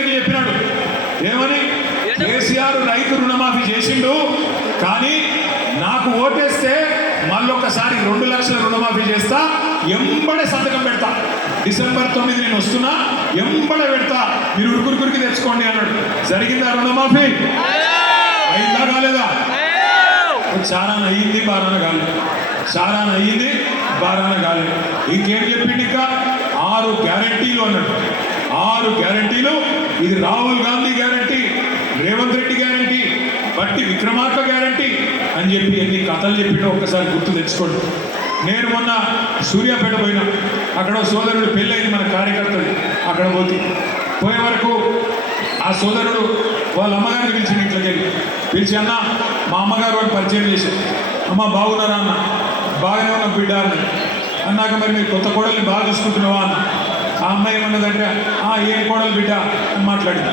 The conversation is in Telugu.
చెప్పినాడు ఏమని కేసీఆర్ రైతు రుణమాఫీ చేసిండు కానీ నాకు ఓటేస్తే మళ్ళొకసారి 2 లక్షల రుణమాఫీ చేస్తా ఎంబడే సంతకం పెడతా డిసెంబర్ 9 నేను వస్తున్నా ఎంబడే పెడతా మీరు ఉరుకురికి తెచ్చుకోండి అన్నాడు. జరిగిందా రుణమాఫీ? అయిందా కాలేదా? చారాన అయ్యింది బారాన కాలేదు, చారాన అయ్యింది బారాన కాలేదు. ఇంకేం చెప్పింది? ఇంకా 6 గ్యారెంటీలు అన్నాడు. 6 గ్యారెంటీలు. ఇది రాహుల్ గాంధీ గ్యారెంటీ, రేవంత్ రెడ్డి గ్యారెంటీ, బట్టి విక్రమార్క గ్యారెంటీ అని చెప్పి ఎన్ని కథలు చెప్పిండో ఒక్కసారి గుర్తు తెచ్చుకోండి. నేను మొన్న సూర్యాపేట పోయినా, అక్కడ సోదరుడు పెళ్ళైంది మన కార్యకర్తలు. అక్కడ పోయే వరకు ఆ సోదరుడు వాళ్ళ అమ్మగారిని పిలిచి ఇంట్లోకి వెళ్ళి పిలిచి అన్న మా అమ్మగారు అని పరిచయం చేశారు. అమ్మ బాగున్నారా అన్న? బాగానే ఉన్న బిడ్డ అన్న. అన్నాక మరి మీరు కొత్త కోడల్ని బాగా చూసుకుంటున్నావా అన్న. ఆ అమ్మాయి ఏమన్నదంటే ఏం కోడలు బిడ్డ అని మాట్లాడింది.